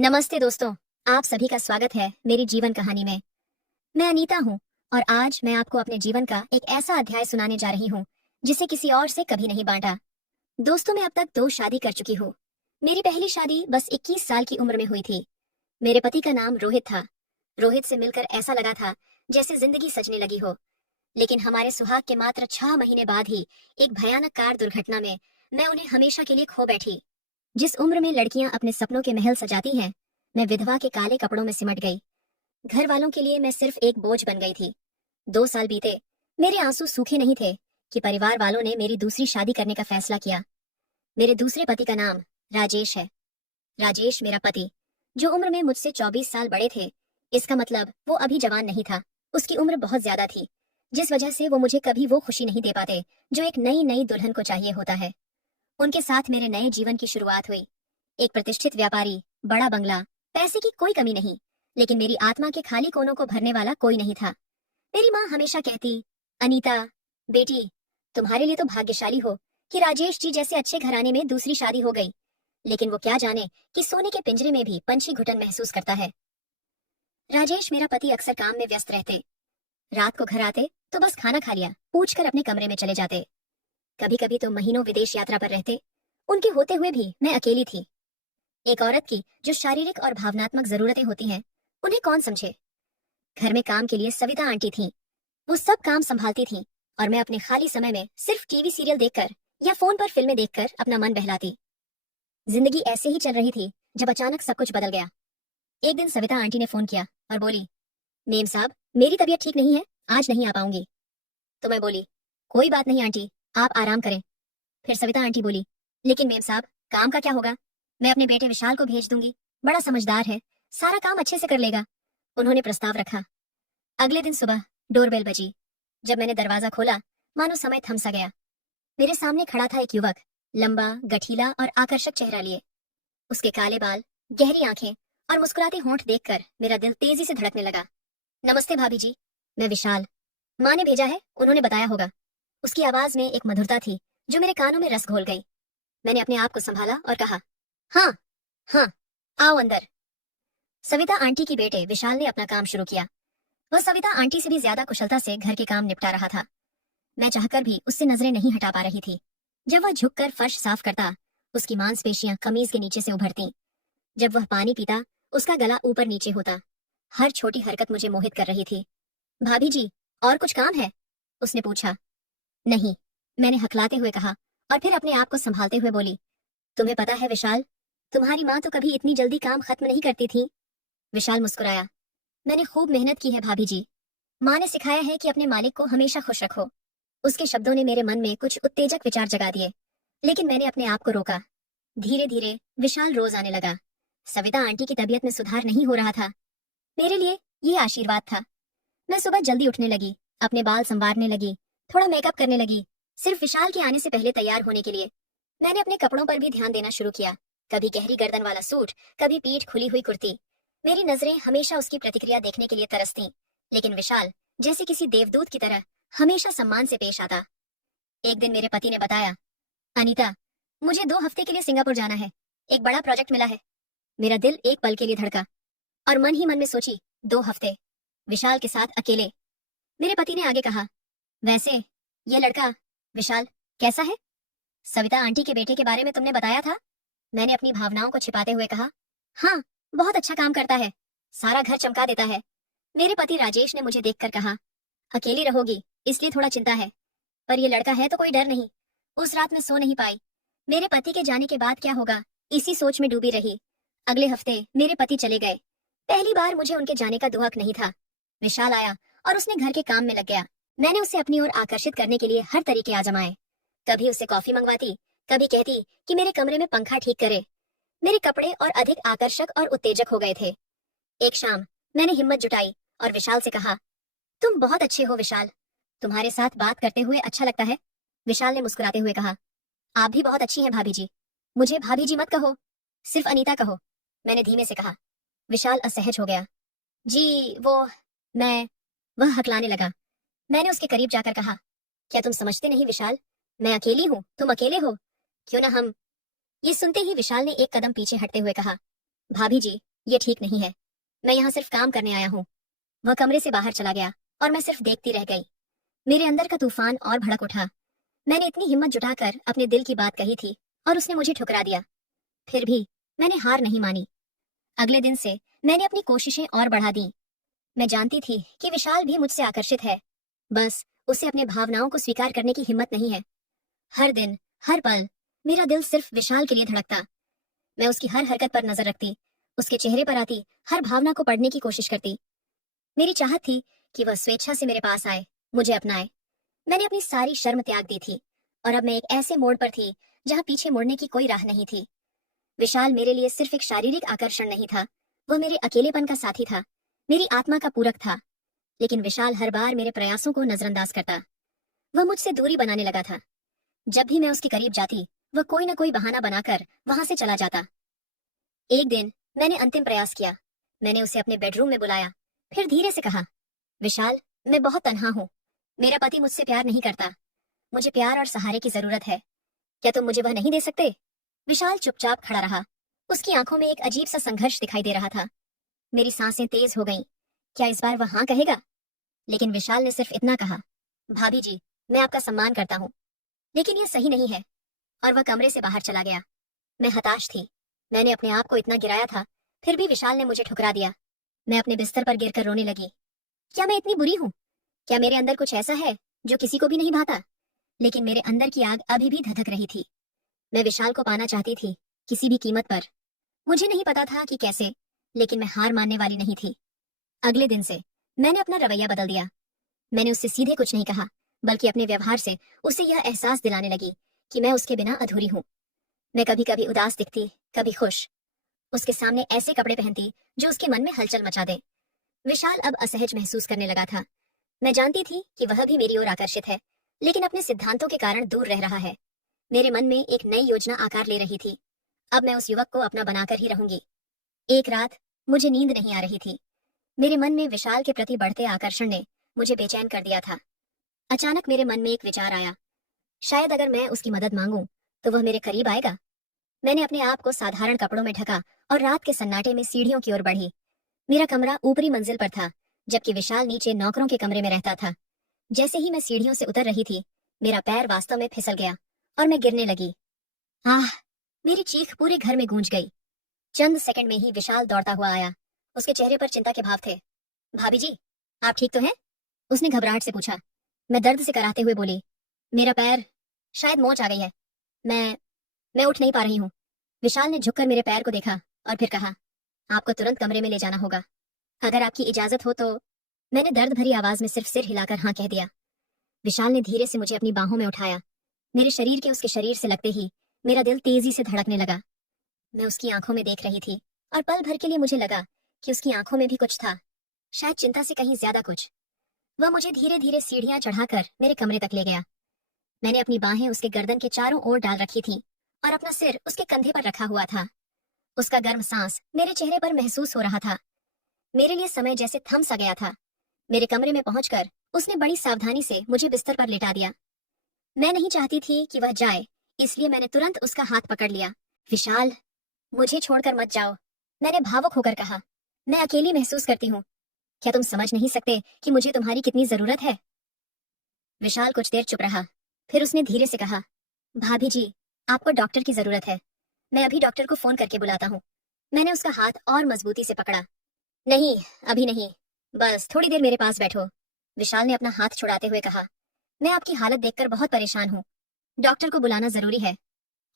नमस्ते दोस्तों, आप सभी का स्वागत है मेरी जीवन कहानी में। मैं अनीता हूँ और आज मैं आपको अपने जीवन का एक ऐसा अध्याय सुनाने जा रही हूँ जिसे किसी और से कभी नहीं बांटा। दोस्तों, मैं अब तक 2 शादी कर चुकी हूँ। मेरी पहली शादी बस 21 साल की उम्र में हुई थी। मेरे पति का नाम रोहित था। रोहित से मिलकर ऐसा लगा था जैसे जिंदगी सजने लगी हो। लेकिन हमारे सुहाग के मात्र 6 महीने बाद ही एक भयानक कार दुर्घटना में मैं उन्हें हमेशा के लिए खो बैठी। जिस उम्र में लड़कियां अपने सपनों के महल सजाती हैं, मैं विधवा के काले कपड़ों में सिमट गई। घर वालों के लिए मैं सिर्फ एक बोझ बन गई थी। 2 साल बीते, मेरे आंसू सूखे नहीं थे कि परिवार वालों ने मेरी दूसरी शादी करने का फैसला किया। मेरे दूसरे पति का नाम राजेश है। राजेश मेरा पति, जो उम्र में मुझसे 24 साल बड़े थे। इसका मतलब वो अभी जवान नहीं था, उसकी उम्र बहुत ज्यादा थी, जिस वजह से वो मुझे कभी वो खुशी नहीं दे पाते जो एक नई नई दुल्हन को चाहिए होता है। उनके साथ मेरे नए जीवन की शुरुआत हुई। एक प्रतिष्ठित व्यापारी, बड़ा बंगला, पैसे की कोई कमी नहीं, लेकिन मेरी आत्मा के खाली कोनों को भरने वाला कोई नहीं था। मेरी माँ हमेशा कहती, अनीता बेटी, तुम्हारे लिए तो भाग्यशाली हो कि राजेश जी जैसे अच्छे घराने में दूसरी शादी हो गई। लेकिन वो क्या जाने कि सोने के पिंजरे में भी पंछी घुटन महसूस करता है। राजेश मेरा पति अक्सर काम में व्यस्त रहते। रात को घर आते तो बस खाना खा लिया पूछकर अपने कमरे में चले जाते। कभी कभी तो महीनों विदेश यात्रा पर रहते। उनके होते हुए भी मैं अकेली थी। एक औरत की जो शारीरिक और भावनात्मक जरूरतें होती हैं, उन्हें कौन समझे। घर में काम के लिए सविता आंटी थीं। वो सब काम संभालती थीं और मैं अपने खाली समय में सिर्फ टीवी सीरियल देखकर या फोन पर फिल्में देखकर अपना मन बहलाती। जिंदगी ऐसे ही चल रही थी जब अचानक सब कुछ बदल गया। एक दिन सविता आंटी ने फोन किया और बोली, मेम साहब, मेरी तबीयत ठीक नहीं है, आज नहीं आ पाऊंगी। तो मैं बोली, कोई बात नहीं आंटी, आप आराम करें। फिर सविता आंटी बोली, लेकिन मेम साहब, काम का क्या होगा? मैं अपने बेटे विशाल को भेज दूंगी, बड़ा समझदार है, सारा काम अच्छे से कर लेगा। उन्होंने प्रस्ताव रखा। अगले दिन सुबह डोरबेल बजी। जब मैंने दरवाजा खोला, मानो समय थम सा गया। मेरे सामने खड़ा था एक युवक, लंबा, गठीला और आकर्षक चेहरा लिए। उसके काले बाल, गहरी आंखें और मुस्कुराते होंठ देखकर मेरा दिल तेजी से धड़कने लगा। नमस्ते भाभी जी, मैं विशाल। माँ ने भेजा है, उन्होंने बताया होगा। उसकी आवाज में एक मधुरता थी जो मेरे कानों में रस घोल गई। मैंने अपने आप को संभाला और कहा, हाँ हाँ, आओ अंदर। सविता आंटी की बेटे विशाल ने अपना काम शुरू किया। वह सविता आंटी से भी ज्यादा कुशलता से घर के काम निपटा रहा था। मैं चाहकर भी उससे नजरें नहीं हटा पा रही थी। जब वह झुककर फर्श साफ करता, उसकी मांसपेशियां कमीज के नीचे से उभरती। जब वह पानी पीता, उसका गला ऊपर नीचे होता। हर छोटी हरकत मुझे मोहित कर रही थी। भाभी जी, और कुछ काम है? उसने पूछा। नहीं, मैंने हकलाते हुए कहा और फिर अपने आप को संभालते हुए बोली, तुम्हें पता है विशाल, तुम्हारी माँ तो कभी इतनी जल्दी काम खत्म नहीं करती थी। विशाल मुस्कुराया। मैंने खूब मेहनत की है भाभी जी। माँ ने सिखाया है कि अपने मालिक को हमेशा खुश रखो। उसके शब्दों ने मेरे मन में कुछ उत्तेजक विचार जगा दिए, लेकिन मैंने अपने आप को रोका। धीरे धीरे विशाल रोज आने लगा। सविता आंटी की तबीयत में सुधार नहीं हो रहा था। मेरे लिए ये आशीर्वाद था। मैं सुबह जल्दी उठने लगी, अपने बाल संवारने लगी, थोड़ा मेकअप करने लगी, सिर्फ विशाल के आने से पहले तैयार होने के लिए। मैंने अपने कपड़ों पर भी ध्यान देना शुरू किया। कभी गहरी गर्दन वाला सूट, कभी पीठ खुली हुई कुर्ती। मेरी नजरें हमेशा उसकी प्रतिक्रिया देखने के लिए तरसतीं, लेकिन विशाल जैसे किसी देवदूत की तरह हमेशा सम्मान से पेश आता। एक दिन मेरे पति ने बताया, अनीता, मुझे 2 हफ्ते के लिए सिंगापुर जाना है, एक बड़ा प्रोजेक्ट मिला है। मेरा दिल एक पल के लिए धड़का और मन ही मन में सोची, 2 हफ्ते विशाल के साथ अकेले। मेरे पति ने आगे कहा, वैसे ये लड़का विशाल कैसा है? सविता आंटी के बेटे के बारे में तुमने बताया था। मैंने अपनी भावनाओं को छिपाते हुए कहा, हाँ, बहुत अच्छा काम करता है, सारा घर चमका देता है। मेरे पति राजेश ने मुझे देखकर कहा, अकेली रहोगी इसलिए थोड़ा चिंता है, पर ये लड़का है तो कोई डर नहीं। उस रात मैं सो नहीं पाई। मेरे पति के जाने के बाद क्या होगा, इसी सोच में डूबी रही। अगले हफ्ते मेरे पति चले गए। पहली बार मुझे उनके जाने का दुहक नहीं था। विशाल आया और उसने घर के काम में लग गया। मैंने उसे अपनी ओर आकर्षित करने के लिए हर तरीके आजमाए। कभी उसे कॉफी मंगवाती, कभी कहती कि मेरे कमरे में पंखा ठीक करे। मेरे कपड़े और अधिक आकर्षक और उत्तेजक हो गए थे। एक शाम मैंने हिम्मत जुटाई और विशाल से कहा, तुम बहुत अच्छे हो विशाल, तुम्हारे साथ बात करते हुए अच्छा लगता है। विशाल ने मुस्कुराते हुए कहा, आप भी बहुत अच्छी हैं भाभी जी। मुझे भाभी जी मत कहो, सिर्फ अनीता कहो, मैंने धीमे से कहा। विशाल असहज हो गया। जी वो, मैं, वह हकलाने लगा। मैंने उसके करीब जाकर कहा, क्या तुम समझते नहीं विशाल, मैं अकेली हूँ, तुम अकेले हो, क्यों ना हम। ये सुनते ही विशाल ने एक कदम पीछे हटते हुए कहा, भाभी जी, ये ठीक नहीं है। मैं यहाँ सिर्फ काम करने आया हूँ। वह कमरे से बाहर चला गया और मैं सिर्फ देखती रह गई। मेरे अंदर का तूफान और भड़क उठा। मैंने इतनी हिम्मत जुटाकर अपने दिल की बात कही थी और उसने मुझे ठुकरा दिया। फिर भी मैंने हार नहीं मानी। अगले दिन से मैंने अपनी कोशिशें और बढ़ा दी। मैं जानती थी कि विशाल भी मुझसे आकर्षित है, बस उसे अपने भावनाओं को स्वीकार करने की हिम्मत नहीं है। हर दिन, हर पल मेरा दिल सिर्फ विशाल के लिए धड़कता। मैं उसकी हर हरकत पर नजर रखती, उसके चेहरे पर आती हर भावना को पढ़ने की कोशिश करती। मेरी चाहत थी कि वह स्वेच्छा से मेरे पास आए, मुझे अपनाए। मैंने अपनी सारी शर्म त्याग दी थी और अब मैं एक ऐसे मोड़ पर थी जहां पीछे मुड़ने की कोई राह नहीं थी। विशाल मेरे लिए सिर्फ एक शारीरिक आकर्षण नहीं था, वह मेरे अकेलेपन का साथी था, मेरी आत्मा का पूरक था। लेकिन विशाल हर बार मेरे प्रयासों को नजरअंदाज करता। वह मुझसे दूरी बनाने लगा था। जब भी मैं उसके करीब जाती, वह कोई न कोई बहाना बनाकर वहां से चला जाता। एक दिन मैंने अंतिम प्रयास किया। मैंने उसे अपने बेडरूम में बुलाया, फिर धीरे से कहा, विशाल, मैं बहुत तन्हा हूँ। मेरा पति मुझसे प्यार नहीं करता। मुझे प्यार और सहारे की जरूरत है। क्या तुम मुझे वह नहीं दे सकते? विशाल चुपचाप खड़ा रहा। उसकी आंखों में एक अजीब सा संघर्ष दिखाई दे रहा था। मेरी सांसें तेज हो गईं। क्या इस बार वह हाँ कहेगा? लेकिन विशाल ने सिर्फ इतना कहा, भाभी जी, मैं आपका सम्मान करता हूँ, लेकिन यह सही नहीं है। और वह कमरे से बाहर चला गया। मैं हताश थी। मैंने अपने आप को इतना गिराया था, फिर भी विशाल ने मुझे ठुकरा दिया। मैं अपने बिस्तर पर गिरकर रोने लगी। क्या मैं इतनी बुरी हूँ? क्या मेरे अंदर कुछ ऐसा है जो किसी को भी नहीं भाता? लेकिन मेरे अंदर की आग अभी भी धधक रही थी। मैं विशाल को पाना चाहती थी, किसी भी कीमत पर। मुझे नहीं पता था कि कैसे, लेकिन मैं हार मानने वाली नहीं थी। अगले दिन से मैंने अपना रवैया बदल दिया। मैंने उससे सीधे कुछ नहीं कहा, बल्कि अपने व्यवहार से उसे यह एहसास दिलाने लगी कि मैं उसके बिना अधूरी हूँ। मैं कभी कभी उदास दिखती, कभी खुश। उसके सामने ऐसे कपड़े पहनती जो उसके मन में हलचल मचा दे। विशाल अब असहज महसूस करने लगा था। मैं जानती थी कि वह भी मेरी ओर आकर्षित है, लेकिन अपने सिद्धांतों के कारण दूर रह रहा है। मेरे मन में एक नई योजना आकार ले रही थी। अब मैं उस युवक को अपना बनाकर ही रहूंगी। एक रात मुझे नींद नहीं आ रही थी। मेरे मन में विशाल के प्रति बढ़ते आकर्षण ने मुझे बेचैन कर दिया था। अचानक मेरे मन में एक विचार आया, शायद अगर मैं उसकी मदद मांगूं तो वह मेरे करीब आएगा। मैंने अपने आप को साधारण कपड़ों में ढका और रात के सन्नाटे में सीढ़ियों की ओर बढ़ी। मेरा कमरा ऊपरी मंजिल पर था, जबकि विशाल नीचे नौकरों के कमरे में रहता था। जैसे ही मैं सीढ़ियों से उतर रही थी, मेरा पैर वास्तव में फिसल गया और मैं गिरने लगी। आह! मेरी चीख पूरे घर में गूंज गई। चंद सेकंड में ही विशाल दौड़ता हुआ आया। उसके चेहरे पर चिंता के भाव थे। भाभी जी, आप ठीक तो हैं? उसने घबराहट से पूछा। मैं दर्द से कराहते हुए बोली, मेरा पैर, शायद मोच आ गई है। मैं मैं उठ नहीं पा रही हूँ। विशाल ने झुककर मेरे पैर को देखा और फिर कहा, आपको तुरंत कमरे में ले जाना होगा। अगर आपकी इजाजत हो तो। मैंने दर्द भरी आवाज में सिर्फ सिर हिलाकर हाँ कह दिया। विशाल ने धीरे से मुझे अपनी बाहों में उठाया। मेरे शरीर के उसके शरीर से लगते ही मेरा दिल तेजी से धड़कने लगा। मैं उसकी आंखों में देख रही थी और पल भर के लिए मुझे लगा कि उसकी आंखों में भी कुछ था, शायद चिंता से कहीं ज्यादा कुछ। वह मुझे धीरे धीरे सीढ़ियां चढ़ाकर मेरे कमरे तक ले गया। मैंने अपनी बाहें उसके गर्दन के चारों ओर डाल रखी थी और अपना सिर उसके कंधे पर रखा हुआ था। उसका गर्म सांस मेरे चेहरे पर महसूस हो रहा था। मेरे लिए समय जैसे थम सा गया था। मेरे कमरे में पहुंचकर उसने बड़ी सावधानी से मुझे बिस्तर पर लेटा दिया। मैं नहीं चाहती थी कि वह जाए, इसलिए मैंने तुरंत उसका हाथ पकड़ लिया। विशाल, मुझे छोड़कर मत जाओ, मैंने भावुक होकर कहा। मैं अकेली महसूस करती हूँ। क्या तुम समझ नहीं सकते कि मुझे तुम्हारी कितनी जरूरत है? विशाल कुछ देर चुप रहा, फिर उसने धीरे से कहा, भाभी जी, आपको डॉक्टर की जरूरत है। मैं अभी डॉक्टर को फोन करके बुलाता हूँ। मैंने उसका हाथ और मजबूती से पकड़ा। नहीं, अभी नहीं, बस थोड़ी देर मेरे पास बैठो। विशाल ने अपना हाथ छुड़ाते हुए कहा, मैं आपकी हालत देखकर बहुत परेशान हूँ। डॉक्टर को बुलाना जरूरी है।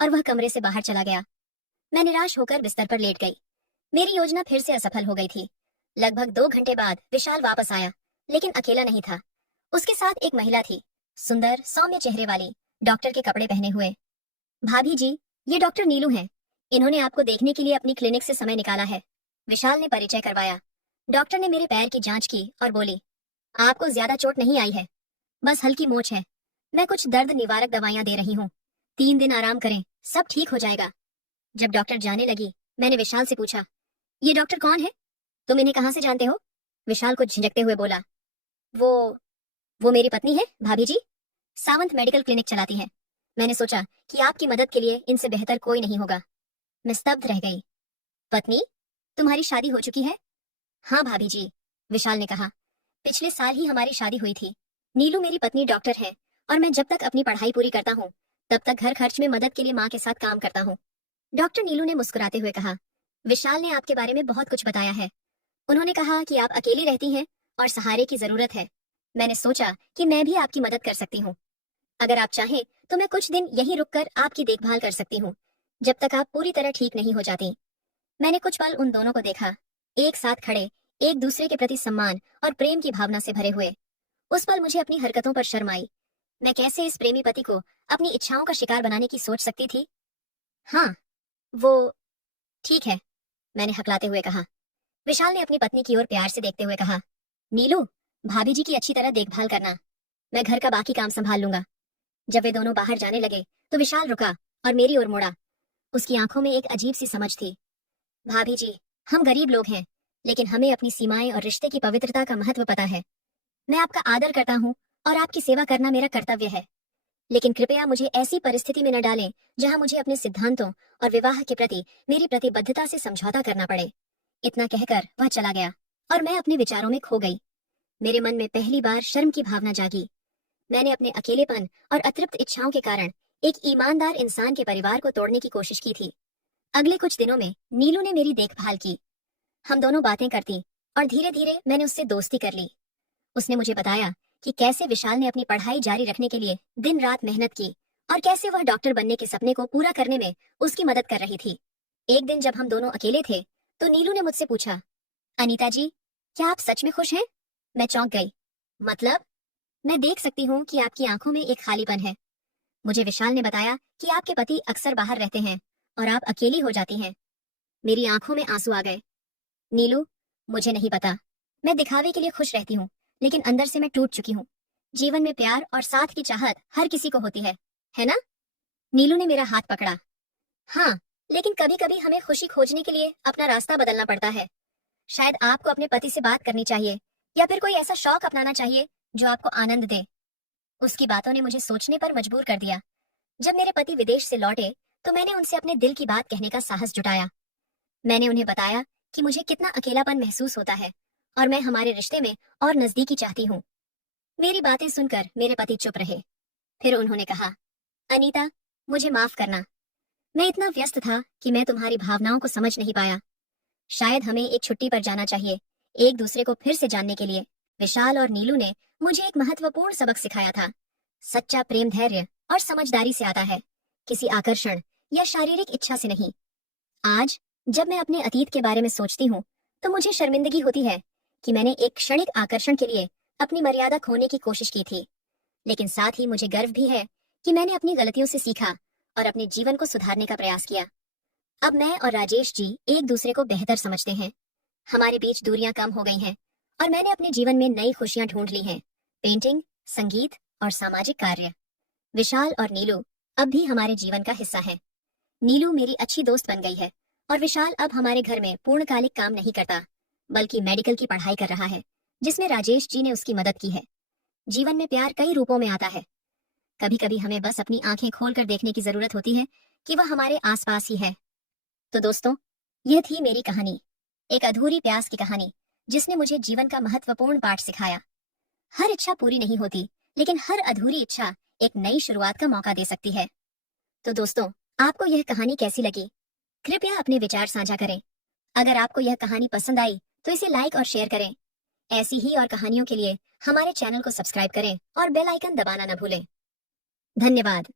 और वह कमरे से बाहर चला गया। मैं निराश होकर बिस्तर पर लेट गई। मेरी योजना फिर से असफल हो गई थी। लगभग 2 घंटे बाद विशाल वापस आया, लेकिन अकेला नहीं था। उसके साथ एक महिला थी, सुंदर सौम्य चेहरे वाली, डॉक्टर के कपड़े पहने हुए। भाभी जी, ये डॉक्टर नीलू हैं। इन्होंने आपको देखने के लिए अपनी क्लिनिक से समय निकाला है। विशाल ने परिचय करवाया। डॉक्टर ने मेरे पैर की जांच की और बोली, आपको ज्यादा चोट नहीं आई है, बस हल्की मोच है। मैं कुछ दर्द निवारक दवाइयां दे रही हूँ। 3 दिन आराम करें, सब ठीक हो जाएगा। जब डॉक्टर जाने लगी, मैंने विशाल से पूछा, ये डॉक्टर कौन है? तुम इन्हें कहाँ से जानते हो? विशाल को झिझकते हुए बोला, वो वो मेरी पत्नी है, भाभी जी। सावंत मेडिकल क्लिनिक चलाती है। मैंने सोचा कि आपकी मदद के लिए इनसे बेहतर कोई नहीं होगा। मैं स्तब्ध रह गई। पत्नी? तुम्हारी शादी हो चुकी है? हाँ भाभी जी, विशाल ने कहा। पिछले साल ही हमारी शादी हुई थी। नीलू मेरी पत्नी डॉक्टर है और मैं जब तक अपनी पढ़ाई पूरी करता हूँ तब तक घर खर्च में मदद के लिए माँ के साथ काम करता हूँ। डॉक्टर नीलू ने मुस्कुराते हुए कहा। विशाल ने आपके बारे में बहुत कुछ बताया है। उन्होंने कहा कि आप अकेली रहती हैं और सहारे की जरूरत है। मैंने सोचा कि मैं भी आपकी मदद कर सकती हूँ। अगर आप चाहें तो मैं कुछ दिन यहीं रुककर आपकी देखभाल कर सकती हूँ, जब तक आप पूरी तरह ठीक नहीं हो जाती। मैंने कुछ पल उन दोनों को देखा, एक साथ खड़े, एक दूसरे के प्रति सम्मान और प्रेम की भावना से भरे हुए। उस पल मुझे अपनी हरकतों पर शर्म आई। मैं कैसे इस प्रेमी पति को अपनी इच्छाओं का शिकार बनाने की सोच सकती थी? हाँ, वो ठीक है, मैंने हकलाते हुए कहा। विशाल ने अपनी पत्नी की ओर प्यार से देखते हुए कहा, नीलू, भाभी जी की अच्छी तरह देखभाल करना। मैं घर का बाकी काम संभाल लूंगा। जब वे दोनों बाहर जाने लगे तो विशाल रुका और मेरी ओर मुड़ा। उसकी आंखों में एक अजीब सी समझ थी। भाभी जी, हम गरीब लोग हैं, लेकिन हमें अपनी सीमाएं और रिश्ते की पवित्रता का महत्व पता है। मैं आपका आदर करता हूँ और आपकी सेवा करना मेरा कर्तव्य है, लेकिन कृपया मुझे ऐसी परिस्थिति में न डालें जहाँ मुझे अपने सिद्धांतों और विवाह के प्रति मेरी प्रतिबद्धता से समझौता करना पड़े। इतना कहकर वह चला गया और मैं अपने विचारों में खो गई। मेरे मन में पहली बार शर्म की भावना जागी। मैंने अपने अकेलेपन और अतृप्त इच्छाओं के कारण एक ईमानदार इंसान के परिवार को तोड़ने की कोशिश की थी। अगले कुछ दिनों में नीलू ने मेरी देखभाल की। हम दोनों बातें करती और धीरे धीरे मैंने उससे दोस्ती कर ली। उसने मुझे बताया कि कैसे विशाल ने अपनी पढ़ाई जारी रखने के लिए दिन रात मेहनत की और कैसे वह डॉक्टर बनने के सपने को पूरा करने में उसकी मदद कर रही थी। एक दिन जब हम दोनों अकेले थे तो नीलू ने मुझसे पूछा, अनीता जी, क्या आप सच में खुश हैं? मैं चौंक गई। मतलब? मैं देख सकती हूँ कि आपकी आंखों में एक खालीपन है। मुझे विशाल ने बताया कि आपके पति अक्सर बाहर रहते हैं और आप अकेली हो जाती हैं। मेरी आंखों में आंसू आ गए। नीलू, मुझे नहीं पता। मैं दिखावे के लिए खुश रहती हूँ, लेकिन अंदर से मैं टूट चुकी हूँ। जीवन में प्यार और साथ की चाहत हर किसी को होती है ना? नीलू ने मेरा हाथ पकड़ा। हाँ, लेकिन कभी कभी हमें खुशी खोजने के लिए अपना रास्ता बदलना पड़ता है। शायद आपको अपने पति से बात करनी चाहिए या फिर कोई ऐसा शौक अपनाना चाहिए जो आपको आनंद दे। उसकी बातों ने मुझे सोचने पर मजबूर कर दिया। जब मेरे पति विदेश से लौटे तो मैंने उनसे अपने दिल की बात कहने का साहस जुटाया। मैंने उन्हें बताया कि मुझे कितना अकेलापन महसूस होता है और मैं हमारे रिश्ते में और नजदीकी चाहती हूँ। मेरी बातें सुनकर मेरे पति चुप रहे। फिर उन्होंने कहा, अनीता, मुझे माफ करना। मैं इतना व्यस्त था कि मैं तुम्हारी भावनाओं को समझ नहीं पाया। शायद हमें एक छुट्टी पर जाना चाहिए, एक दूसरे को फिर से जानने के लिए। विशाल और नीलू ने मुझे एक महत्वपूर्ण सबक सिखाया था। सच्चा प्रेम धैर्य और समझदारी से आता है, किसी आकर्षण या शारीरिक इच्छा से नहीं। आज जब मैं अपने अतीत के बारे में सोचती हूँ तो मुझे शर्मिंदगी होती है कि मैंने एक क्षणिक आकर्षण के लिए अपनी मर्यादा खोने की कोशिश की थी। लेकिन साथ ही मुझे गर्व भी है कि मैंने अपनी गलतियों से सीखा और अपने जीवन को सुधारने का प्रयास किया। अब मैं और राजेश जी एक दूसरे को बेहतर समझते हैं। हमारे बीच दूरियां कम हो गई हैं और मैंने अपने जीवन में नई खुशियां ढूंढ ली हैं। पेंटिंग, संगीत और सामाजिक कार्य। विशाल और नीलू अब भी हमारे जीवन का हिस्सा है। नीलू मेरी अच्छी दोस्त बन गई है और विशाल अब हमारे घर में पूर्णकालिक काम नहीं करता, बल्कि मेडिकल की पढ़ाई कर रहा है, जिसमें राजेश जी ने उसकी मदद की है। जीवन में प्यार कई रूपों में आता है। कभी कभी हमें बस अपनी आंखें खोलकर देखने की जरूरत होती है कि वह हमारे आसपास ही है। तो दोस्तों, यह थी मेरी कहानी, एक अधूरी प्यास की कहानी जिसने मुझे जीवन का महत्वपूर्ण पाठ सिखाया। हर इच्छा पूरी नहीं होती, लेकिन हर अधूरी इच्छा एक नई शुरुआत का मौका दे सकती है। तो दोस्तों, आपको यह कहानी कैसी लगी? कृपया अपने विचार साझा करें। अगर आपको यह कहानी पसंद आई तो इसे लाइक और शेयर करें। ऐसी ही और कहानियों के लिए हमारे चैनल को सब्सक्राइब करें और बेल आइकन दबाना न भूलें। धन्यवाद।